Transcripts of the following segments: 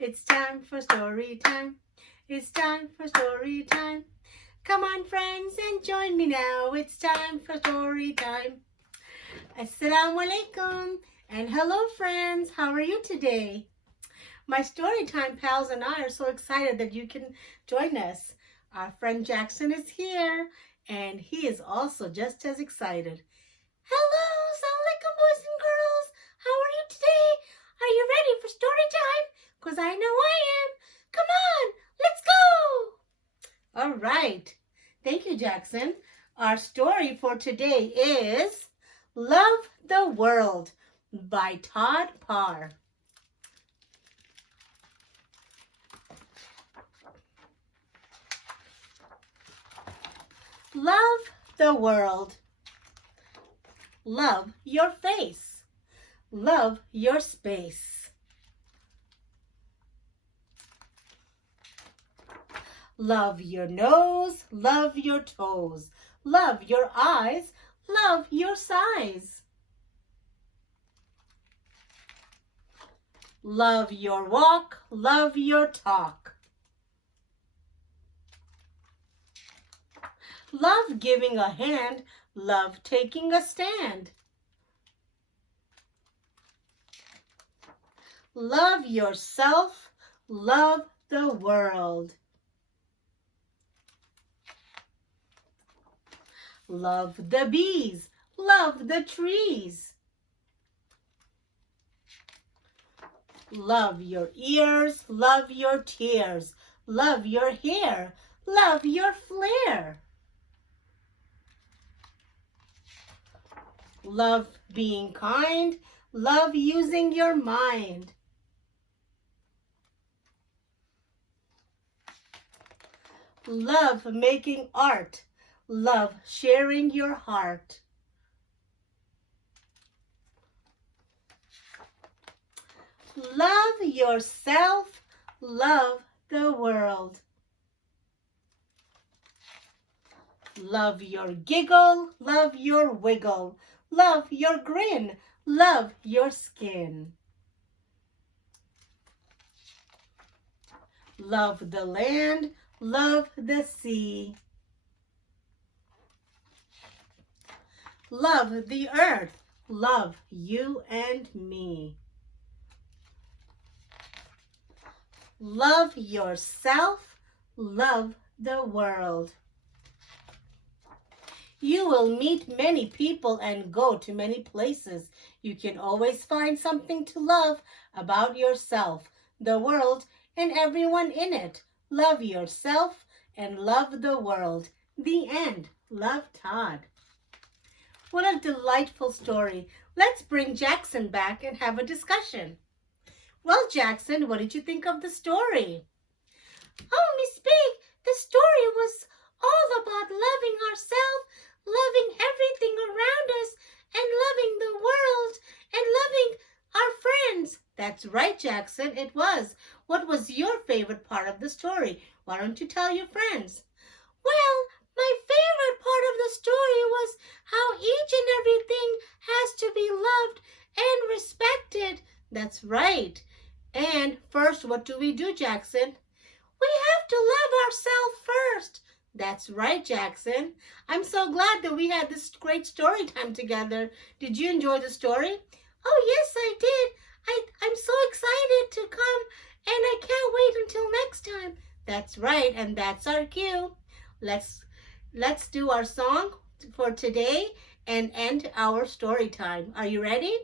It's time for story time. It's time for story time. Come on, friends, and join me now. It's time for story time. Assalamu alaikum. And hello, friends. How are you today? My Storytime pals and I are so excited that you can join us. Our friend Jackson is here, and he is also just as excited. Hello, Alaikum, boys and girls. How are you today? Are you ready for story time? Because I know I am. Come on, let's go. All right. Thank you, Jackson. Our story for today is Love the World by Todd Parr. Love the world. Love your face. Love your space. Love your nose. Love your toes. Love your eyes. Love your size. Love your walk. Love your talk. Love giving a hand. Love taking a stand. Love yourself. Love the world. Love the bees. Love the trees. Love your ears. Love your tears. Love your hair. Love your flair. Love being kind. Love using your mind. Love making art. Love sharing your heart. Love yourself. Love the world. Love your giggle. Love your wiggle. Love your grin. Love your skin. Love the land. Love the sea. Love the earth. Love you and me. Love yourself. Love the world. You will meet many people and go to many places. You can always find something to love about yourself, the world, and everyone in it. Love yourself and love the world. The end. Love, Todd. What a delightful story. Let's bring Jackson back and have a discussion. Well, Jackson, what did you think of the story? Oh, Miss Baig, the story was all about loving ourselves, loving everything around us, and loving the world, and loving our friends. That's right, Jackson, it was. What was your favorite part of the story? Why don't you tell your friends? Well, my favorite part of the story was how each and everything has to be loved and respected. That's right. And first, what do we do, Jackson? We have to love ourselves first. That's right, Jackson. I'm so glad that we had this great story time together. Did you enjoy the story? Oh, yes, I did. I'm so excited to come, and I can't wait until next time. That's right, and that's our cue. Let's do our song for today and end our story time. Are you ready?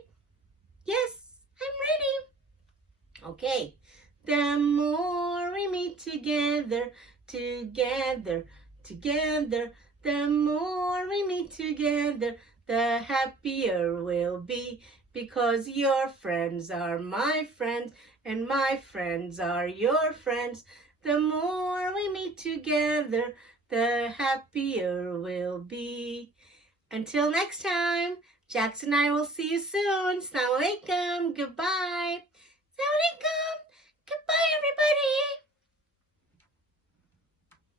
Yes, I'm ready. Okay. The more we meet together, together, together, the more we meet together, the happier we'll be, because your friends are my friends and my friends are your friends. The more we meet together, the happier we'll be. Until next time, Jackson and I will see you soon. Assalamu alaikum. Goodbye. Assalamu alaikum. Goodbye, everybody.